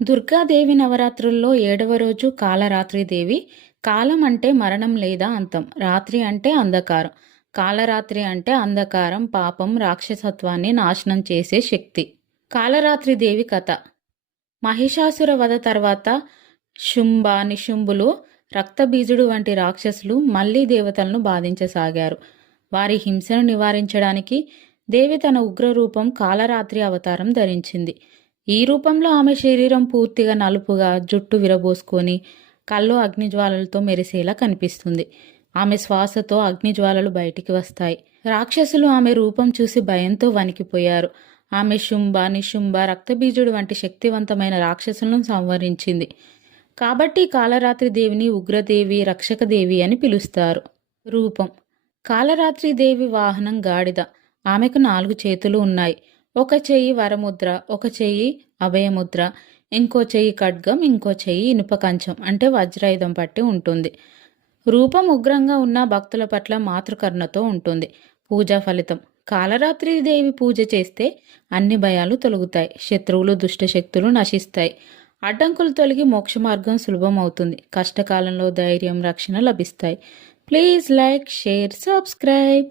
దుర్గాదేవి నవరాత్రుల్లో 7వ రోజు కాలరాత్రిదేవి. కాలం అంటే మరణం లేదా అంతం. రాత్రి అంటే అంధకారం. కాలరాత్రి అంటే అంధకారం, పాపం, రాక్షసత్వాన్ని నాశనం చేసే శక్తి. కాలరాత్రిదేవి కథ. మహిషాసుర వధ తర్వాత శుంభ, నిశుంభులు, రక్తబీజుడు వంటి రాక్షసులు మళ్లీ దేవతలను బాధించసాగారు. వారి హింసను నివారించడానికి దేవి తన ఉగ్రరూపం కాలరాత్రి అవతారం ధరించింది. ఈ రూపంలో ఆమె శరీరం పూర్తిగా నలుపుగా, జుట్టు విరబోసుకొని, కళ్ళు అగ్నిజ్వాలలతో మెరిసేలా కనిపిస్తుంది. ఆమె శ్వాసతో అగ్నిజ్వాలలు బయటికి వస్తాయి. రాక్షసులు ఆమె రూపం చూసి భయంతో వణికిపోయారు. ఆమె శుంభ, నిశుంభ, రక్తబీజుడు వంటి శక్తివంతమైన రాక్షసులను సంహరించింది. కాబట్టి కాలరాత్రి దేవిని ఉగ్రదేవి, రక్షకదేవి అని పిలుస్తారు. రూపం. కాలరాత్రి దేవి వాహనం గాడిద. ఆమెకు 4 చేతులు ఉన్నాయి. ఒక చెయ్యి వరముద్ర, ఒక చెయ్యి అభయముద్ర, ఇంకో చెయ్యి ఖడ్గం, ఇంకో చెయ్యి ఇనుప కంచం అంటే వజ్రాయుధం పట్టి ఉంటుంది. రూపం ఉగ్రంగా ఉన్న భక్తుల పట్ల మాతృకరుణతో ఉంటుంది. పూజా ఫలితం. కాలరాత్రి దేవి పూజ చేస్తే అన్ని భయాలు తొలగుతాయి. శత్రువులు, దుష్టశక్తులు నశిస్తాయి. అడ్డంకులు తొలగి మోక్ష మార్గం సులభం అవుతుంది. కష్టకాలంలో ధైర్యం, రక్షణ లభిస్తాయి. Please like, share, subscribe.